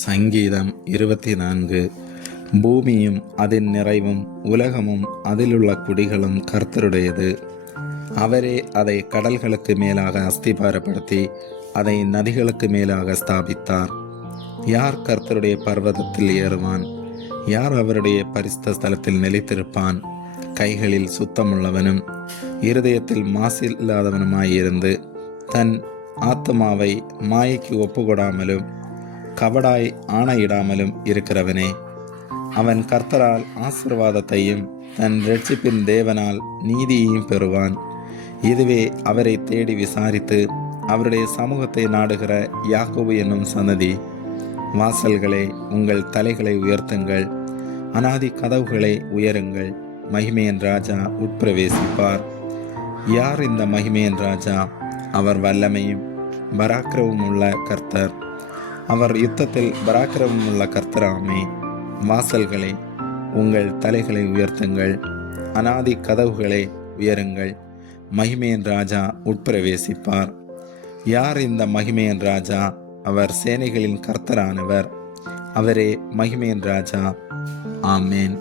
சங்கீதம் 24. பூமியும் அதன் நிறைவும் உலகமும் அதிலுள்ள குடிகளும் கர்த்தருடையது. அவரே அதை கடல்களுக்கு மேலாக அஸ்திபாரப்படுத்தி அதை நதிகளுக்கு மேலாக ஸ்தாபித்தார். யார் கர்த்தருடைய பர்வதத்தில் ஏறுவான்? யார் அவருடைய பரிசுத்த ஸ்தலத்தில் நிலைத்திருப்பான்? கைகளில் சுத்தமுள்ளவனும் இருதயத்தில் மாசில்லாதவனுமாயிருந்து தன் ஆத்துமாவை மாயைக்கு ஒப்புக்கொடாமலும் கபடாய் ஆணையிடாமலும் இருக்கிறவனே. அவன் கர்த்தரால் ஆசீர்வாதத்தையும் தன் இரட்சிப்பின் தேவனால் நீதியையும் பெறுவான். இதுவே அவரை தேடி விசாரித்து அவருடைய சமூகத்தை நாடுகிற யாக்கோபு என்னும் சந்ததி. வாசல்களே, உங்கள் தலைகளை உயர்த்துங்கள், அநாதி கதவுகளை உயருங்கள். மகிமையின் ராஜா உட்பிரவேசிப்பார். யார் இந்த மகிமையின் ராஜா? அவர் வல்லமையும் பராக்கிரமும் உள்ள கர்த்தர். அவர் யுத்தத்தில் பராக்கிரமம் உள்ள கர்த்தராமே. வாசல்களே, உங்கள் தலைகளை உயர்த்துங்கள், அநாதி கதவுகளை உயருங்கள். மகிமையின் ராஜா உட்பிரவேசிப்பார். யார் இந்த மகிமையின் ராஜா? அவர் சேனைகளின் கர்த்தரானவர். அவரே மகிமையின் ராஜா. ஆமேன்.